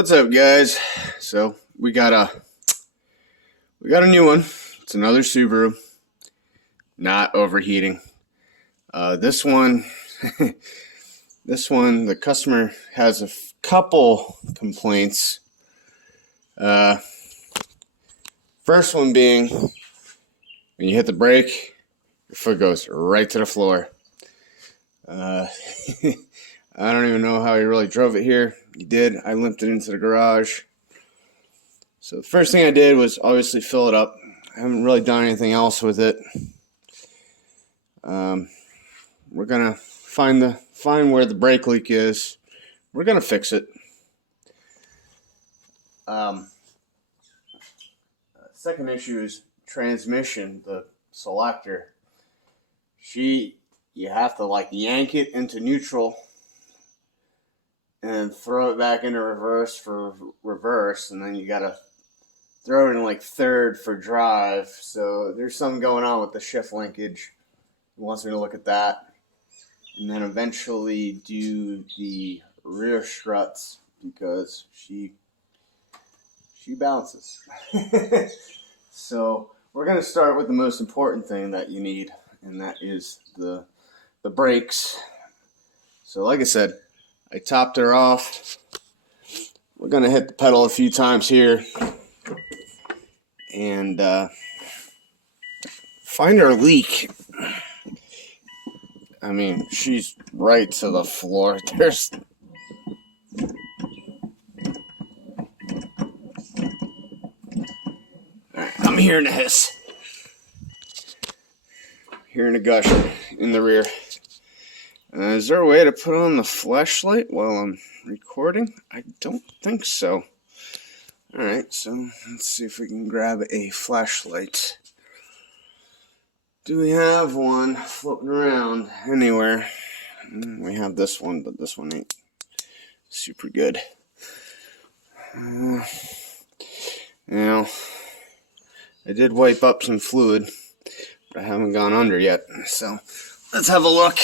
What's up, guys? So we got a new one. It's another Subaru, not overheating. This one, the customer has a couple complaints. First one being, when you hit the brake, your foot goes right to the floor. I don't even know how he really drove it here. He did. I limped it into the garage. So the first thing I did was obviously fill it up. I haven't really done anything else with it. We're gonna find where the brake leak is. We're gonna fix it. Second issue is transmission. The selector. You have to like yank it into neutral and throw it back into reverse for reverse, and then you gotta throw it in like third for drive. So there's something going on with the shift linkage. He wants me to look at that, and then eventually do the rear struts because she bounces. So we're gonna start with the most important thing that you need, and that is the brakes. So like I said, I topped her off. We're going to hit the pedal a few times here and find our leak. I mean, she's right to the floor. There's... Alright, I'm hearing a hiss. Hearing a gush in the rear. Is there a way to put on the flashlight while I'm recording? I don't think so. Alright, so let's see if we can grab a flashlight. Do we have one floating around anywhere? We have this one, but this one ain't super good. Now, I did wipe up some fluid, but I haven't gone under yet. So let's have a look.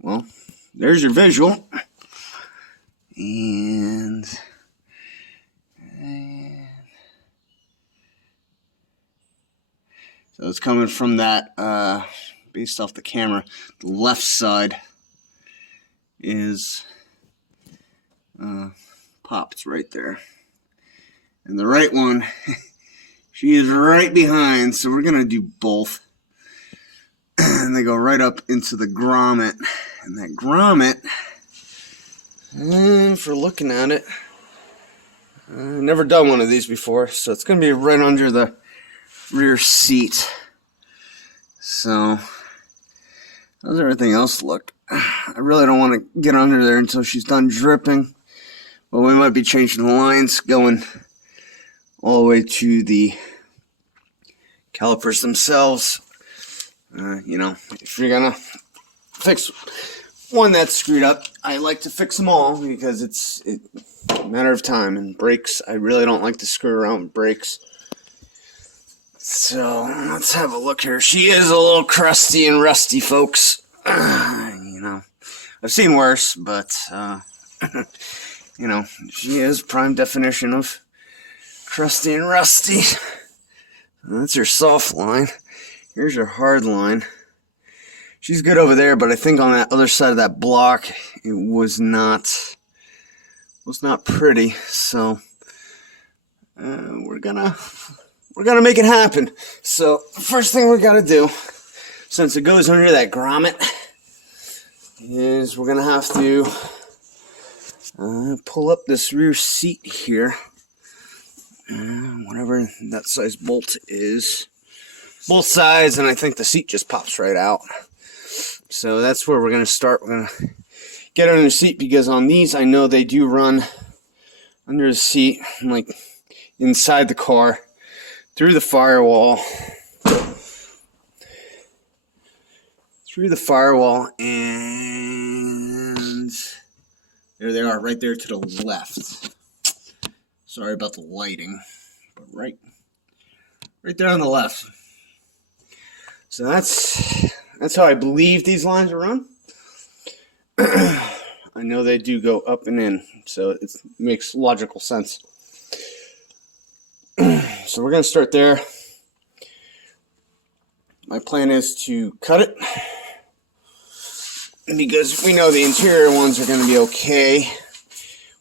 Well, there's your visual, and so it's coming from that, based off the camera, the left side is popped right there, and the right one, she is right behind, so we're gonna do both. And they go right up into the grommet. And that grommet, for looking at it, I've never done one of these before, so it's going to be right under the rear seat. So, how does everything else look? I really don't want to get under there until she's done dripping. But we might be changing the lines, going all the way to the calipers themselves. You know, if you're gonna fix one that's screwed up, I like to fix them all because it's a matter of time. And brakes, I really don't like to screw around with brakes. So let's have a look here. She is a little crusty and rusty, folks. You know, I've seen worse, but you know, she is prime definition of crusty and rusty. That's your soft line. Here's your hard line. She's good over there, but I think on that other side of that block, it was not pretty. So we're gonna make it happen. So first thing we gotta do, since it goes under that grommet, is we're gonna have to pull up this rear seat here, whatever that size bolt is. Both sides, and I think the seat just pops right out. So that's where we're going to start. We're going to get under the seat because on these I know they do run under the seat, like inside the car, through the firewall, and there they are, right there to the left. Sorry about the lighting, but right there on the left. So that's how I believe these lines are run. I know they do go up and in, so it makes logical sense. So we're going to start there. My plan is to cut it, because we know the interior ones are going to be okay.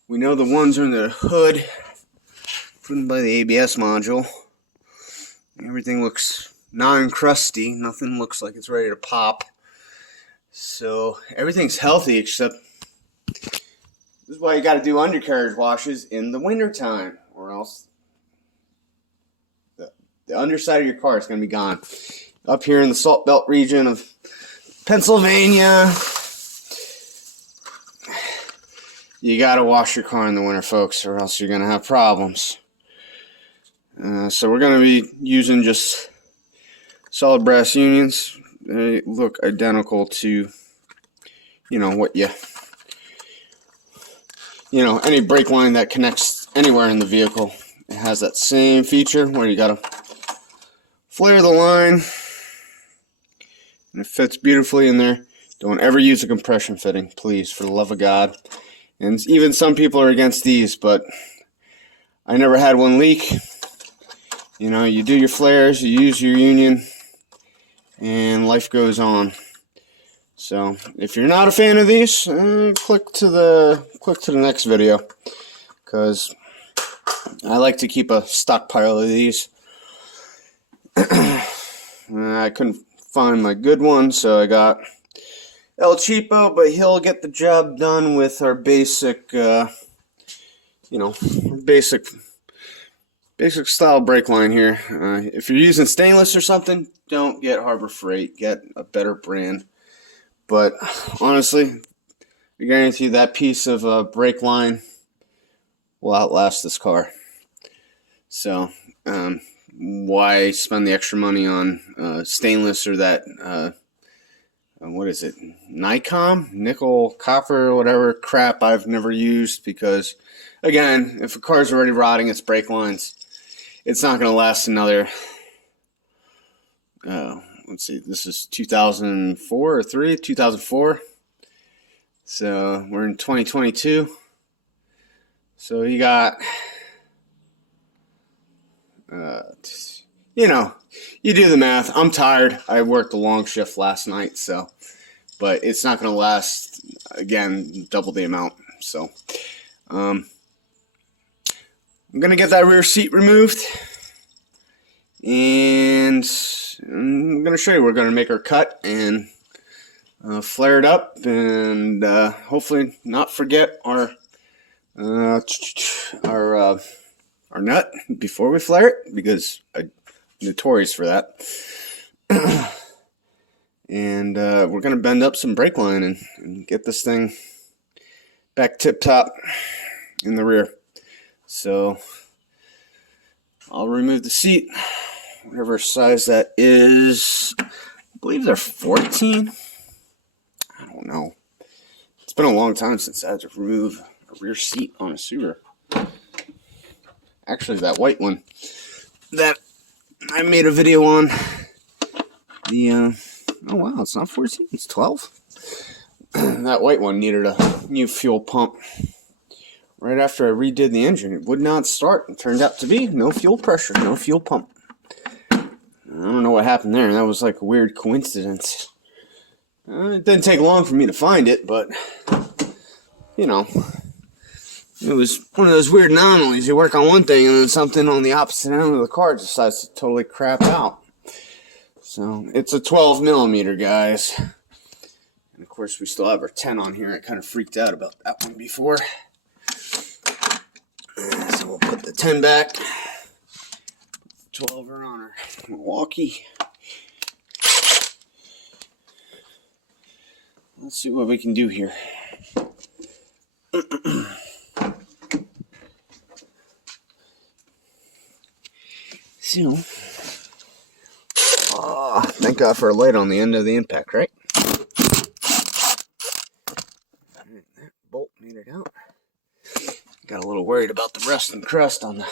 We know the ones in the hood, put by the ABS module. Everything looks non-crusty. Nothing looks like it's ready to pop. So everything's healthy, except this is why you got to do undercarriage washes in the wintertime, or else the underside of your car is going to be gone. Up here in the Salt Belt region of Pennsylvania, you got to wash your car in the winter, folks, or else you're going to have problems. So we're going to be using just solid brass unions. They look identical to, what any brake line that connects anywhere in the vehicle. It has that same feature where you got to flare the line, and it fits beautifully in there. Don't ever use a compression fitting, please, for the love of God. And even some people are against these, but I never had one leak. You do your flares, you use your union, and life goes on. So if you're not a fan of these, click to the next video, because I like to keep a stockpile of these. I couldn't find my good one, so I got El Cheapo, but he'll get the job done with our basic, basic style brake line here. If you're using stainless or something, don't get Harbor Freight. Get a better brand. But honestly, I guarantee that piece of brake line will outlast this car. So why spend the extra money on stainless or that what is it, Nikon, nickel, copper, whatever crap I've never used, because again, if a car's already rotting its brake lines, it's not going to last another, let's see, this is 2004 or 2004, so we're in 2022, so you got, you do the math. I'm tired. I worked a long shift last night, but it's not going to last, again, double the amount. So I'm going to get that rear seat removed, and I'm going to show you. We're going to make our cut and flare it up, and hopefully not forget our nut before we flare it, because I'm notorious for that. And we're going to bend up some brake line and get this thing back tip top in the rear. So I'll remove the seat, whatever size that is. I believe they're 14. I don't know. It's been a long time since I had to remove a rear seat on a Subaru. Actually, that white one that I made a video on, oh wow, it's not 14, it's 12. That white one needed a new fuel pump. Right after I redid the engine, it would not start. It turned out to be no fuel pressure, no fuel pump. I don't know what happened there. That was like a weird coincidence. It didn't take long for me to find it, but it was one of those weird anomalies. You work on one thing and then something on the opposite end of the car decides to totally crap out. So it's a 12 millimeter, guys. And of course we still have our 10 on here. I kind of freaked out about that one before. So we'll put the 10 back. 12 are on our Milwaukee. Let's see what we can do here. So, thank God for a light on the end of the impact, right? Alright, that bolt made it out. Got a little worried about the rust and crust on the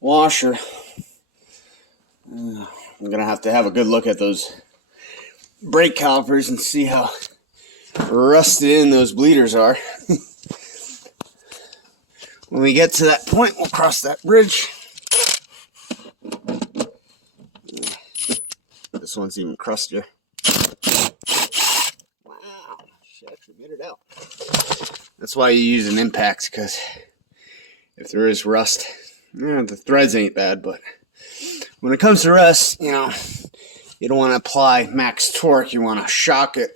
washer. I'm gonna have to have a good look at those brake calipers and see how rusted in those bleeders are. When we get to that point, we'll cross that bridge. This one's even crustier. Wow, she actually made it out. That's why you use an impact, because if there is rust, the threads ain't bad, but when it comes to rust, you don't want to apply max torque. You want to shock it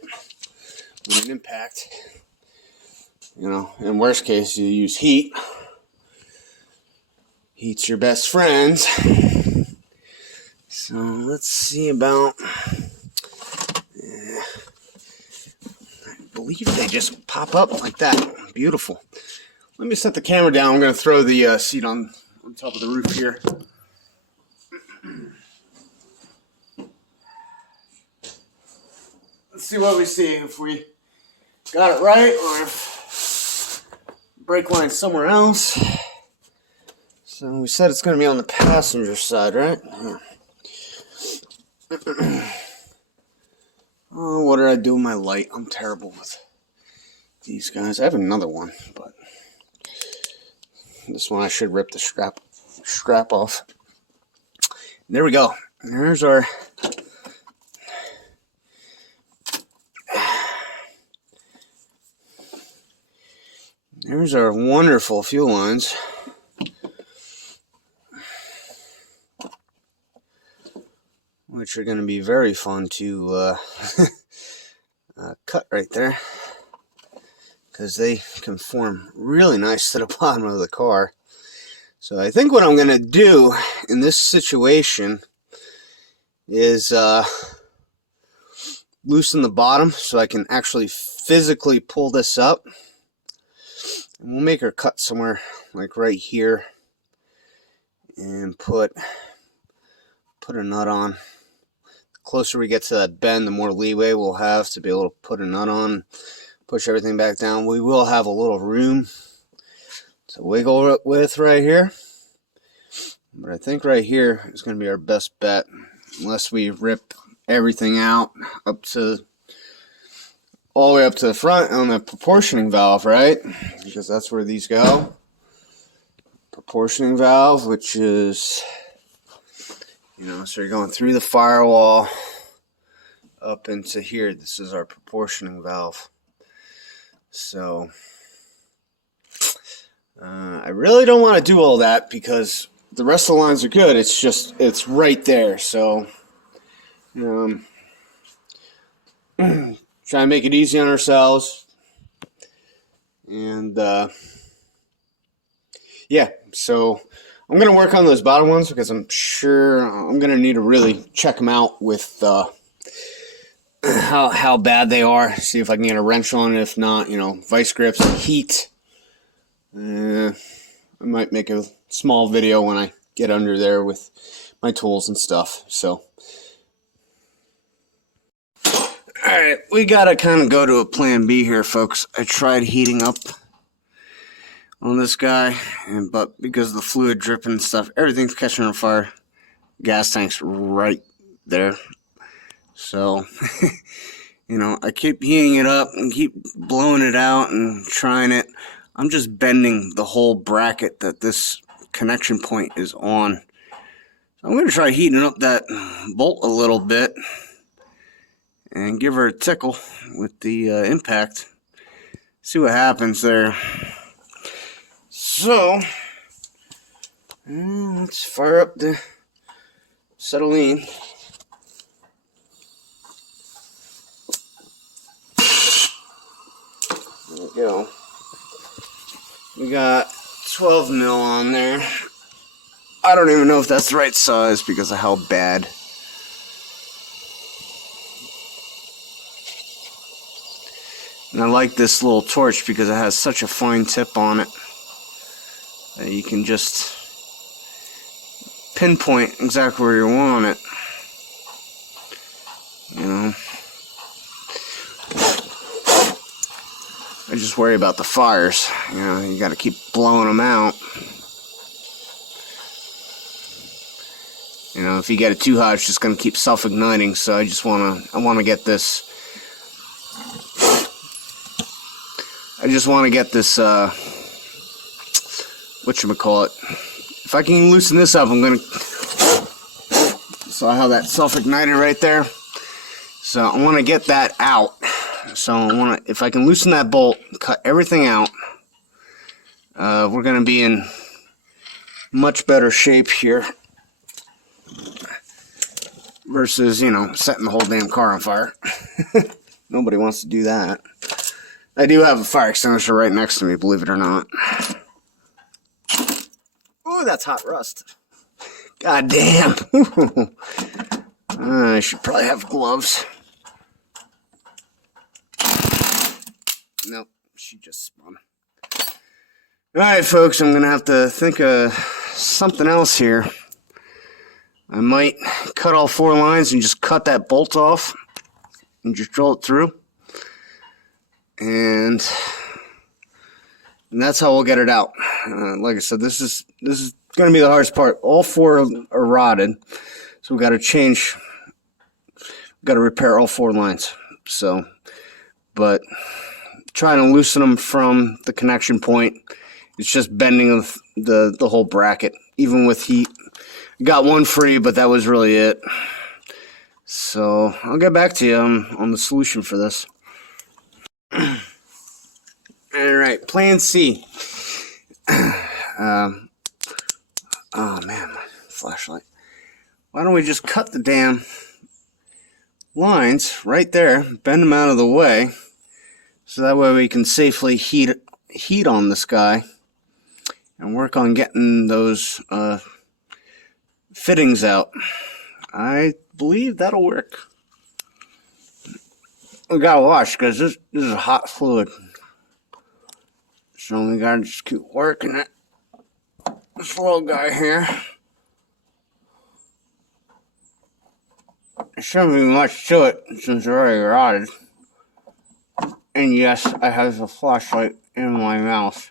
with an impact. In worst case, you use heat. Heat's your best friend. So let's see about. I believe they just pop up like that. Beautiful. Let me set the camera down. I'm going to throw the seat on top of the roof here. Let's see what we see. If we got it right, or if brake line's somewhere else. So we said it's going to be on the passenger side, right? Yeah. Oh, what did I do with my light? I'm terrible with these guys. I have another one, but this one I should rip the strap off. There we go. There's our wonderful fuel lines. Which are going to be very fun to cut right there, because they conform really nice to the bottom of the car. So I think what I'm going to do in this situation is loosen the bottom so I can actually physically pull this up. And we'll make her cut somewhere like right here and put a nut on. The closer we get to that bend, the more leeway we'll have to be able to put a nut on, push everything back down. We will have a little room to wiggle it with right here. But I think right here is going to be our best bet, unless we rip everything out all the way up to the front on the proportioning valve, right? Because that's where these go. Proportioning valve, which is, so you're going through the firewall up into here. This is our proportioning valve. So I really don't want to do all that, because the rest of the lines are good. It's right there. So try and make it easy on ourselves. And yeah, so I'm going to work on those bottom ones, because I'm sure I'm going to need to really check them out with how bad they are. See if I can get a wrench on it. If not, vice grips, heat. I might make a small video when I get under there with my tools and stuff. So, alright, we got to kind of go to a plan B here, folks. I tried heating up on this guy, but because of the fluid dripping and stuff, everything's catching on fire. Gas tank's right there. So, I keep heating it up and keep blowing it out and trying it. I'm just bending the whole bracket that this connection point is on. So I'm going to try heating up that bolt a little bit and give her a tickle with the impact. See what happens there. So, let's fire up the acetylene. There we go. We got 12 mil on there. I don't even know if that's the right size because of how bad. And I like this little torch because it has such a fine tip on it that you can just pinpoint exactly where you want it. I just worry about the fires. You got to keep blowing them out. If you get it too hot, it's just going to keep self-igniting. So I want to get this I just want to get this, whatchamacallit. If I can loosen this up, I'm going to, so I have that self-igniter right there. So I want to get that out. So I want to, if I can loosen that bolt, cut everything out, we're going to be in much better shape here versus, you know, setting the whole damn car on fire. Nobody wants to do that. I do have a fire extinguisher right next to me, believe it or not. Ooh, that's hot rust. God damn. I should probably have gloves. Nope, she just spun. Alright, folks, I'm going to have to think of something else here. I might cut all 4 lines and just cut that bolt off and just drill it through. And that's how we'll get it out. Like I said, this is going to be the hardest part. All 4 are rotted, so we got to change. Got to repair all 4 lines. So, but trying to loosen them from the connection point, it's just bending the whole bracket, even with heat. Got one free, but that was really it. So I'll get back to you on the solution for this. Alright, plan C. Oh man, my flashlight. Why don't we just cut the damn lines right there, bend them out of the way, so that way we can safely heat on this guy and work on getting those fittings out. I believe that'll work. We gotta watch because this is a hot fluid, so we gotta just keep working it. This little guy here. There shouldn't be much to it since it's already rotted. And yes, I have a flashlight in my mouth.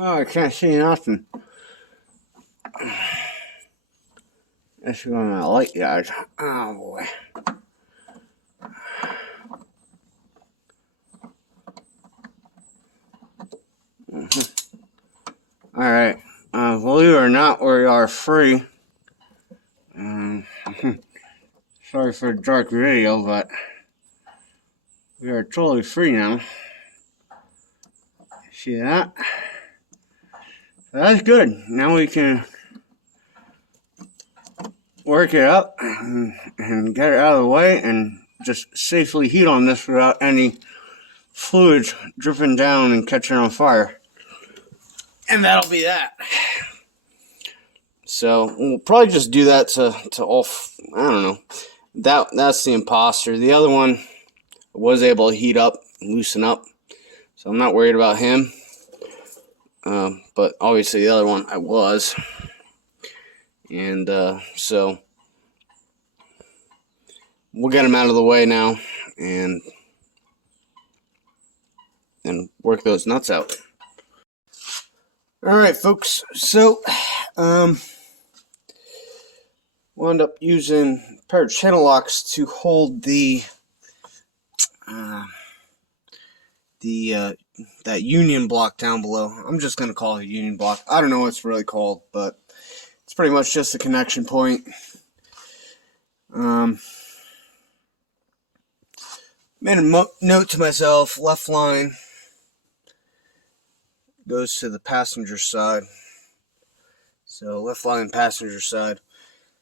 Oh, I can't see nothing. This is going to light guys. Oh boy. Alright. Believe it or not, we are free. Sorry for the dark video, but we are totally free now. See that? That's good. Now we can work it up and get it out of the way and just safely heat on this without any fluids dripping down and catching on fire. And that'll be that. So we'll probably just do that to all. I don't know. That's the imposter. The other one was able to heat up and loosen up, so I'm not worried about him. But obviously the other one I was, and so we'll get him out of the way now and work those nuts out. All right, folks. So wound up using a pair of channel locks to hold that union block down below. I'm just going to call it a union block. I don't know what it's really called, but it's pretty much just a connection point. Made a note to myself, left line goes to the passenger side. So left line, passenger side.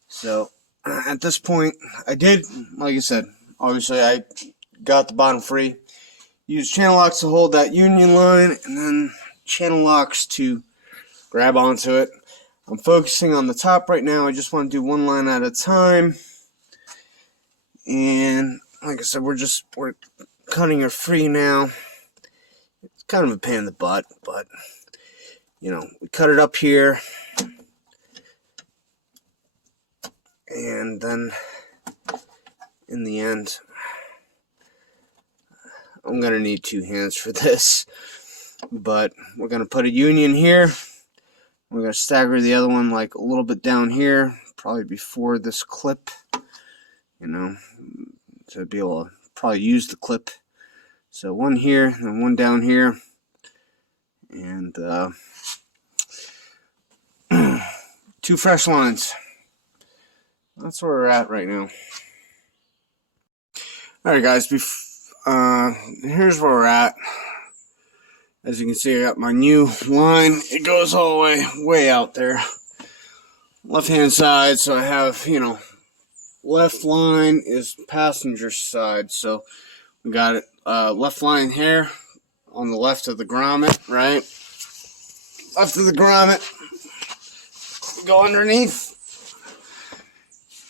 So at this point, I did, like I said, obviously I got the bottom free. Use channel locks to hold that union line, and then channel locks to grab onto it. I'm focusing on the top right now. I just want to do one line at a time. And like I said, we're cutting her free now. It's kind of a pain in the butt, but you know, we cut it up here. And then in the end, I'm going to need 2 hands for this, but we're going to put a union here. We're going to stagger the other one like a little bit down here, probably before this clip you know, to be able to probably use the clip. So one here and one down here, and 2 fresh lines. That's where we're at right now. Alright guys, here's where we're at. As you can see, I got my new line. It goes all the way out there. Left hand side, so I have, left line is passenger side. So we got it left line here on the left of the grommet, right? Left of the grommet. Go underneath.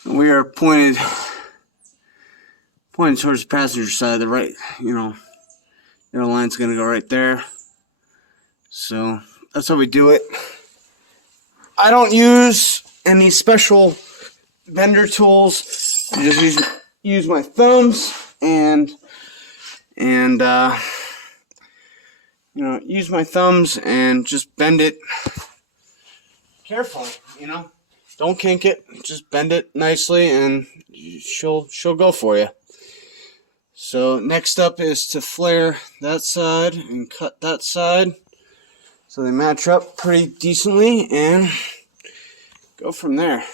We are pointed towards the passenger side. The right, their line's gonna go right there. So that's how we do it. I don't use any special bender tools. I just use my thumbs and use my thumbs and just bend it carefully. Don't kink it. Just bend it nicely, and she'll go for you. So next up is to flare that side and cut that side so they match up pretty decently, and go from there.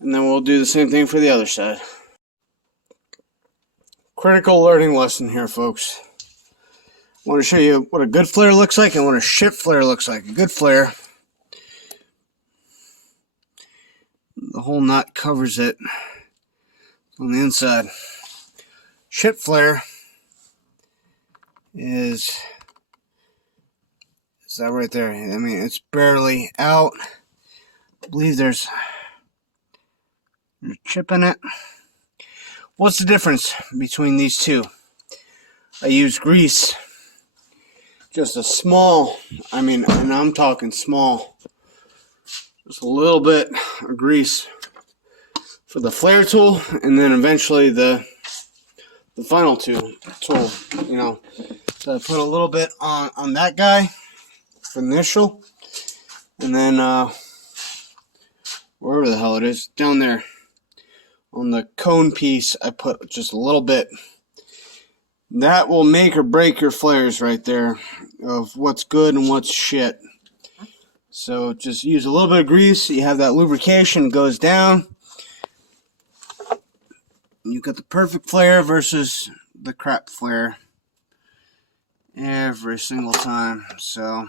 And then we'll do the same thing for the other side. Critical learning lesson here, folks. I want to show you what a good flare looks like and what a shit flare looks like. A good flare, the whole nut covers it on the inside. Shit flare is that right there. I mean, it's barely out. I believe there's a chip in it. What's the difference between these two? I use grease. Just a small, and I'm talking small. Just a little bit of grease for the flare tool, and then eventually the final tool. So I put a little bit on that guy for the initial, and then wherever the hell it is, down there on the cone piece, I put just a little bit. That will make or break your flares right there, of what's good and what's shit. So just use a little bit of grease. You have that lubrication, goes down. You got the perfect flare versus the crap flare every single time. So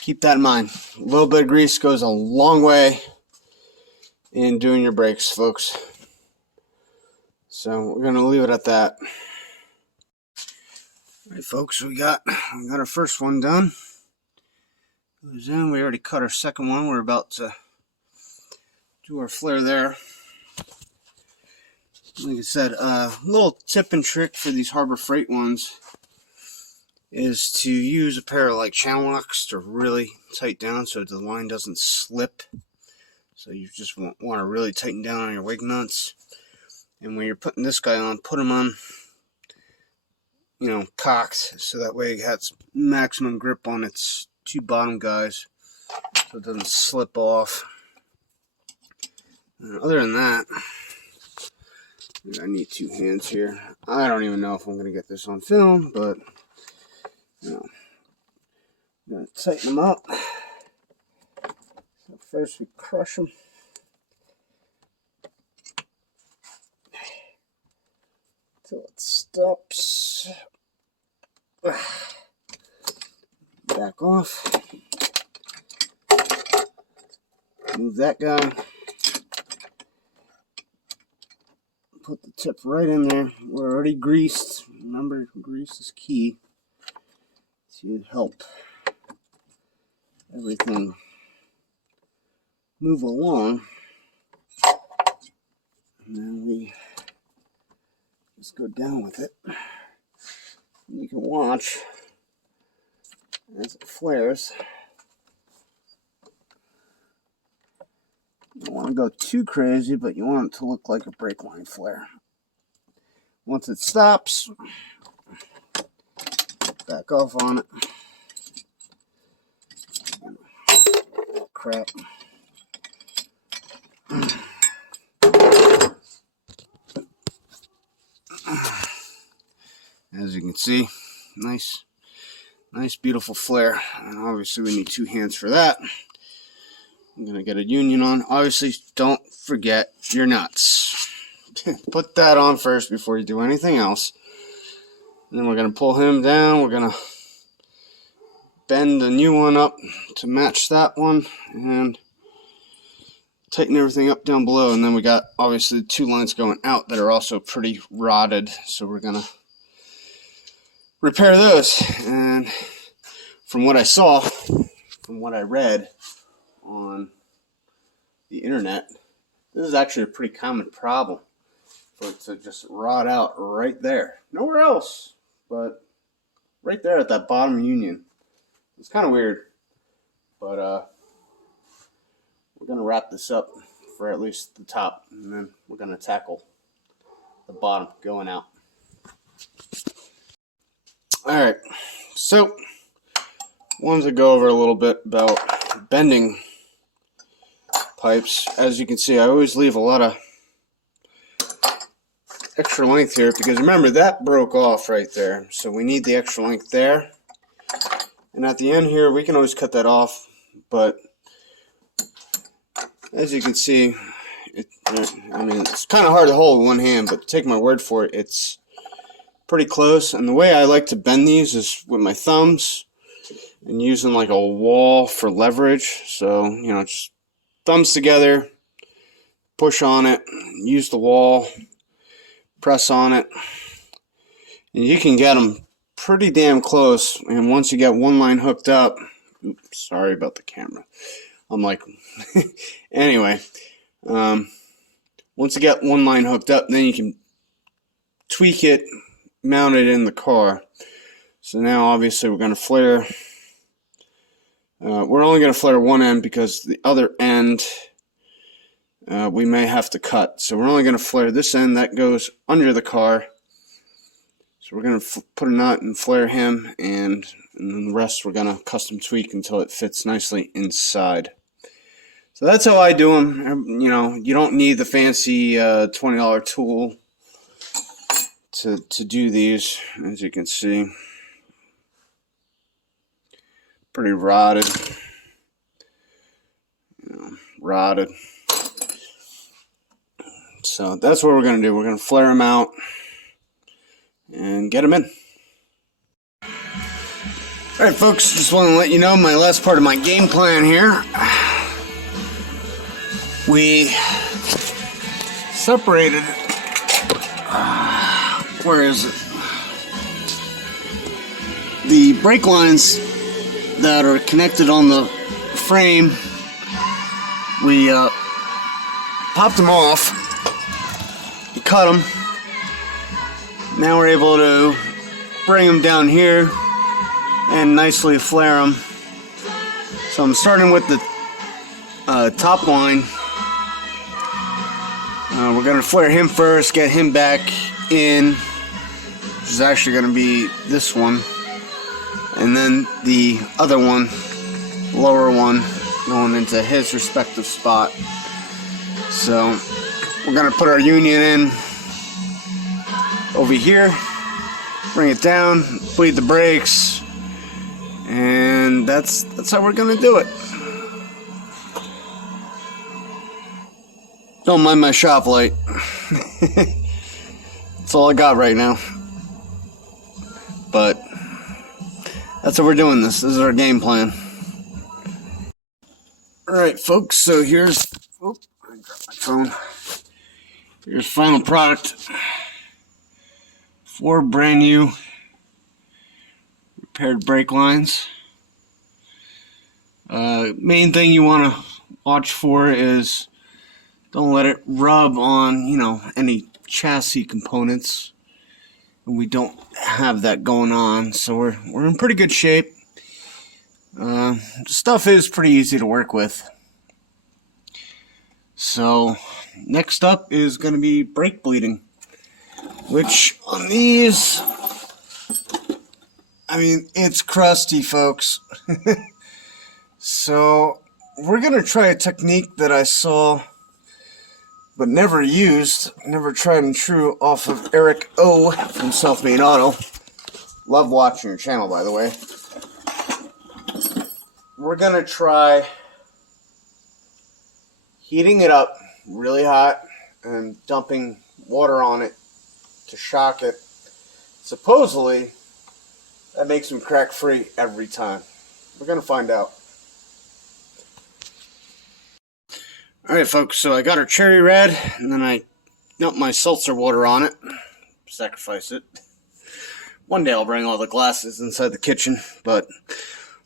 keep that in mind. A little bit of grease goes a long way in doing your brakes, folks. So we're gonna leave it at that. All right, folks, we got our first one done. Goes in. We already cut our second one. We're about to do our flare there. Like I said, a little tip and trick for these Harbor Freight ones is to use a pair of channel locks to really tighten down so the line doesn't slip. So you just want to really tighten down on your wig nuts. And when you're putting this guy on, put them on, cocked, so that way it has maximum grip on its 2 bottom guys, so it doesn't slip off. And other than that, I need 2 hands here. I don't even know if I'm going to get this on film, but, I'm going to tighten them up. So first we crush them. Until it stops. Back off. Move that guy. Put the tip right in there. We're already greased. Remember, grease is key to help everything move along. And then we just go down with it. And you can watch as it flares. You don't want to go too crazy, but you want it to look like a brake line flare. Once it stops, back off on it. Oh, crap. you can see, nice beautiful flare. And obviously we need 2 hands for that. I'm gonna get a union on. Obviously don't forget your nuts. Put that on first before you do anything else. And then we're gonna pull him down. We're gonna bend the new one up to match that one and tighten everything up down below. And then we got obviously 2 lines going out that are also pretty rotted, so we're gonna repair those. And from what I saw, from what I read on the internet, this is actually a pretty common problem for it to just rot out right there. Nowhere else, but right there at that bottom union. It's kind of weird, but we're going to wrap this up for at least the top, and then we're going to tackle the bottom going out. Alright, so wanted to go over a little bit about bending pipes. As you can see, I always leave a lot of extra length here, because remember, that broke off right there, so we need the extra length there. And at the end here, we can always cut that off, but as you can see, I mean, it's kind of hard to hold with one hand, but take my word for it, it's pretty close. And the way I like to bend these is with my thumbs and using like a wall for leverage. So, you know, just thumbs together, push on it, use the wall, press on it, and you can get them pretty damn close. And once you get one line hooked up, oops, sorry about the camera, I'm like anyway, once you get one line hooked up, then you can tweak it, mount it in the car. So now obviously we're going to flare, we're only going to flare one end because the other end we may have to cut. So we're only going to flare this end that goes under the car. So we're going to put a nut and flare him, and then the rest we're going to custom tweak until it fits nicely inside. So that's how I do them. You know, you don't need the fancy $20 tool to do these, as you can see. Pretty rotted. You know, rotted. So that's what we're going to do. We're going to flare them out and get them in. Alright folks, just want to let you know my last part of my game plan here. We separated, where is it? The brake lines that are connected on the frame, we popped them off, we cut them. Now we're able to bring them down here and nicely flare them. So I'm starting with the top line. We're going to flare him first, get him back in, which is actually going to be this one, and then the other one, lower one, going into his respective spot. So we're going to put our union in over here, bring it down, bleed the brakes, and that's how we're going to do it. Don't mind my shop light. That's all I got right now. But that's how we're doing this. This is our game plan. Alright folks, so here's, I dropped my phone. Here's final product. 4 brand new repaired brake lines. Main thing you want to watch for is don't let it rub on, you know, any chassis components. And we don't have that going on, so we're in pretty good shape. The stuff is pretty easy to work with. So next up is going to be brake bleeding, which on these, I mean, it's crusty, folks. So we're going to try a technique that I saw but never used, never tried and true, off of Eric O from Self Made Auto. Love watching your channel, by the way. We're going to try heating it up really hot and dumping water on it to shock it. Supposedly, that makes them crack free every time. We're going to find out. Alright folks, so I got our cherry red, and then I dumped my seltzer water on it. Sacrifice it. One day I'll bring all the glasses inside the kitchen, but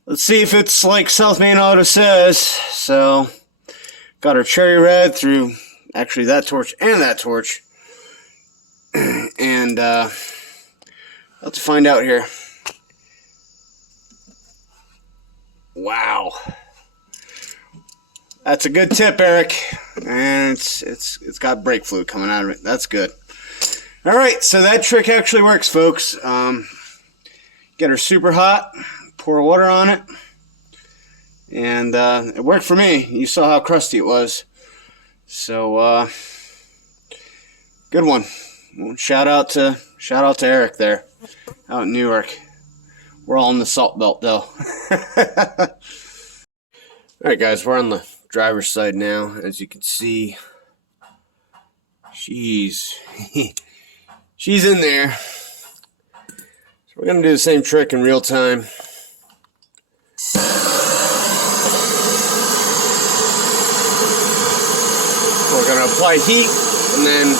let's see if it's like South Main Auto says. So, got our cherry red through actually that torch and that torch. And let's find out here. Wow. That's a good tip, Eric. And it's got brake fluid coming out of it. That's good. Alright, so that trick actually works, folks. Get her super hot, pour water on it, and it worked for me. You saw how crusty it was. So good one. Shout out to Eric there out in Newark. We're all in the salt belt though. Alright guys, we're on the driver's side now. As you can see, she's in there. So we're going to do the same trick in real time. We're going to apply heat and then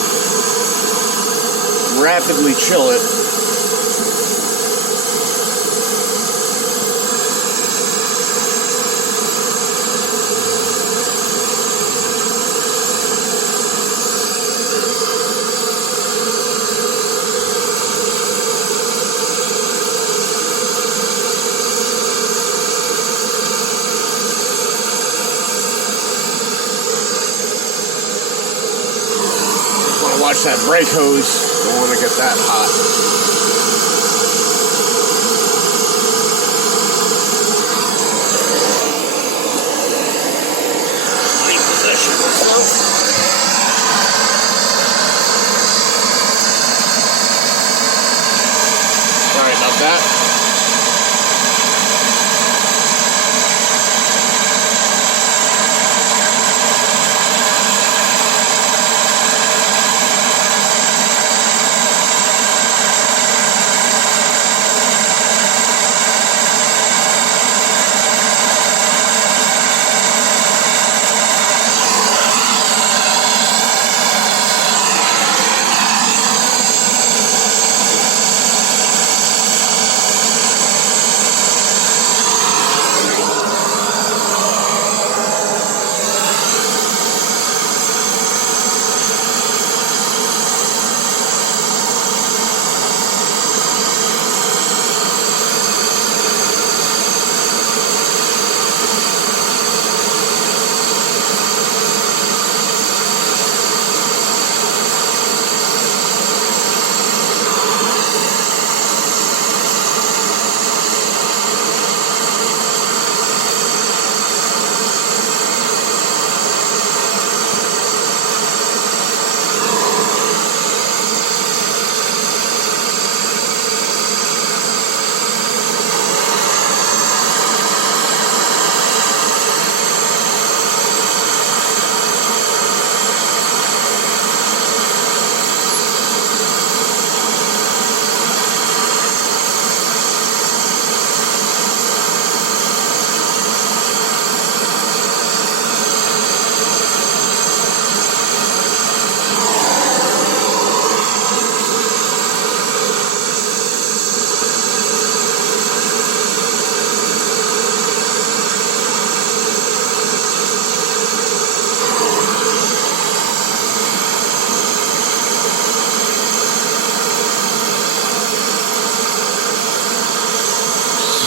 rapidly chill it. Watch that brake hose. Don't want to get that hot. Repossession myself. Sorry about that.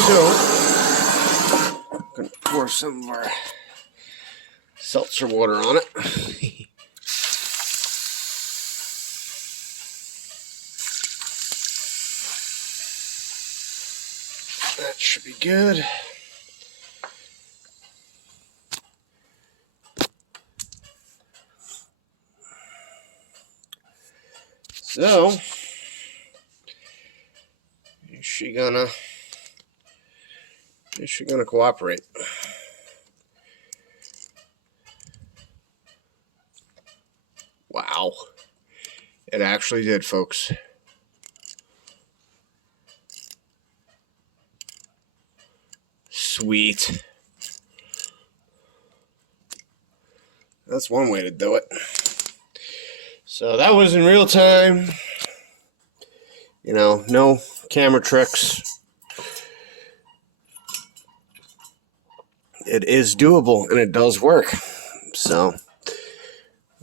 So, I'm going to pour some of our seltzer water on it. That should be good. So, you should she gonna cooperate? Wow. It actually did, folks. Sweet. That's one way to do it. So that was in real time. You know, no camera tricks. It is doable and it does work. So I'm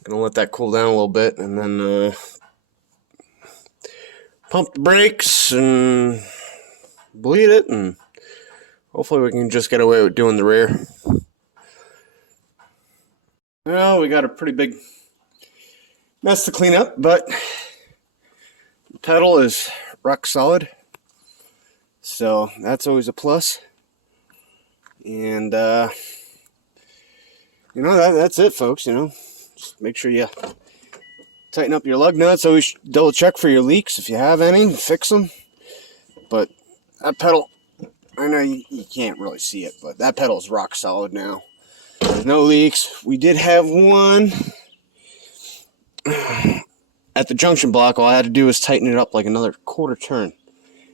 gonna let that cool down a little bit and then pump the brakes and bleed it, and hopefully we can just get away with doing the rear. Well, we got a pretty big mess to clean up, but the pedal is rock solid, so that's always a plus. And you know, that's it, folks. You know, just make sure you tighten up your lug nuts. Always double check for your leaks if you have any, fix them. But that pedal, I know you can't really see it, but that pedal is rock solid now. There's no leaks. We did have one at the junction block. All I had to do was tighten it up like another quarter turn,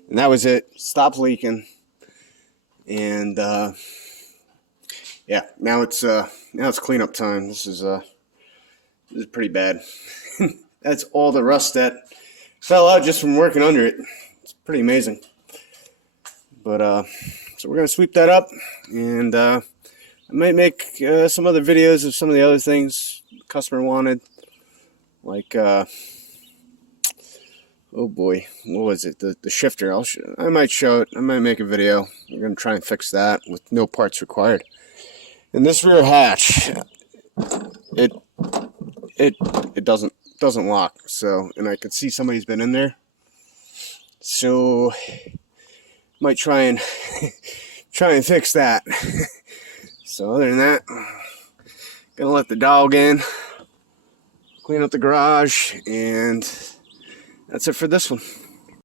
and that was it. Stopped leaking. And yeah, now it's cleanup time. This is pretty bad. That's all the rust that fell out just from working under it. It's pretty amazing. But so we're gonna sweep that up, and I might make some other videos of some of the other things the customer wanted, like oh boy, what was it? The shifter. I might show it. I might make a video. We're gonna try and fix that with no parts required. And this rear hatch, it doesn't lock. So, and I could see somebody's been in there. So might try and fix that. So other than that, gonna let the dog in, clean up the garage, and that's it for this one.